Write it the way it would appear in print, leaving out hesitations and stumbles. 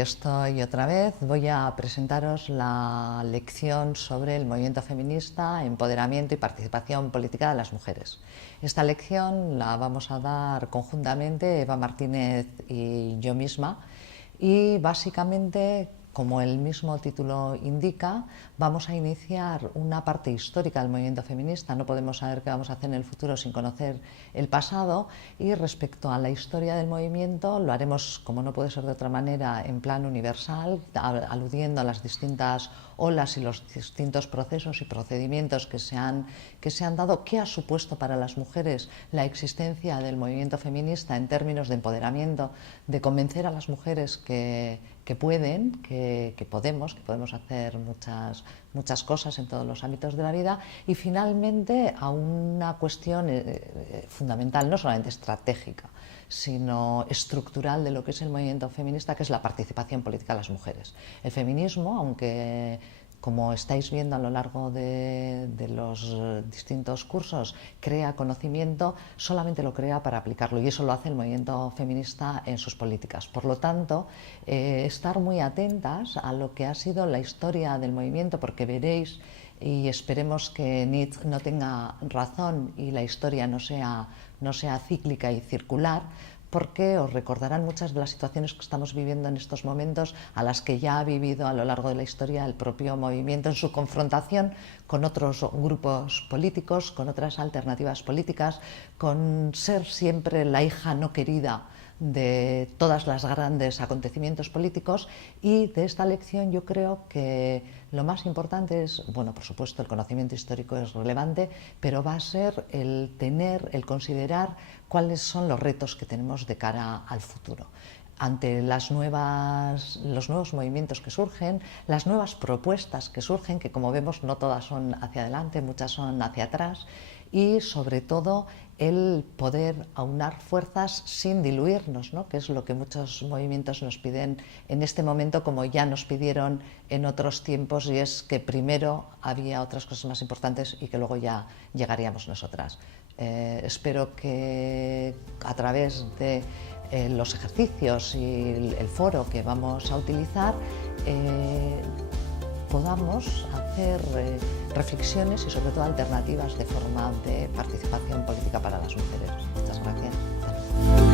estoy otra vez. Voy a presentaros la lección sobre el movimiento feminista, empoderamiento y participación política de las mujeres. Esta lección la vamos a dar conjuntamente Eva Martínez y yo misma, y básicamente, como el mismo título indica, vamos a iniciar una parte histórica del movimiento feminista. No podemos saber qué vamos a hacer en el futuro sin conocer el pasado, y respecto a la historia del movimiento lo haremos, como no puede ser de otra manera, en plan universal, aludiendo a las distintas olas y los distintos procesos y procedimientos que se han dado. ¿Qué ha supuesto para las mujeres la existencia del movimiento feminista en términos de empoderamiento, de convencer a las mujeres que pueden, que podemos hacer muchas cosas en todos los ámbitos de la vida? Y finalmente a una cuestión fundamental, no solamente estratégica, sino estructural de lo que es el movimiento feminista, que es la participación política de las mujeres. El feminismo, aunque, como estáis viendo a lo largo de los distintos cursos, crea conocimiento, solamente lo crea para aplicarlo, y eso lo hace el movimiento feminista en sus políticas. Por lo tanto, estar muy atentas a lo que ha sido la historia del movimiento, porque veréis, y esperemos que Nietzsche no tenga razón y la historia no sea cíclica y circular, porque os recordarán muchas de las situaciones que estamos viviendo en estos momentos, a las que ya ha vivido a lo largo de la historia el propio movimiento en su confrontación con otros grupos políticos, con otras alternativas políticas, con ser siempre la hija no querida de todos los grandes acontecimientos políticos. Y de esta lección yo creo que lo más importante es, bueno, por supuesto el conocimiento histórico es relevante, pero va a ser el considerar cuáles son los retos que tenemos de cara al futuro, ante los nuevos movimientos que surgen, las nuevas propuestas que surgen, que como vemos no todas son hacia adelante, muchas son hacia atrás, y sobre todo el poder aunar fuerzas sin diluirnos, ¿no? Que es lo que muchos movimientos nos piden en este momento, como ya nos pidieron en otros tiempos, y es que primero había otras cosas más importantes y que luego ya llegaríamos nosotras. Espero que a través de los ejercicios y el foro que vamos a utilizar podamos hacer reflexiones y sobre todo alternativas de forma de participación política para las mujeres. Muchas gracias.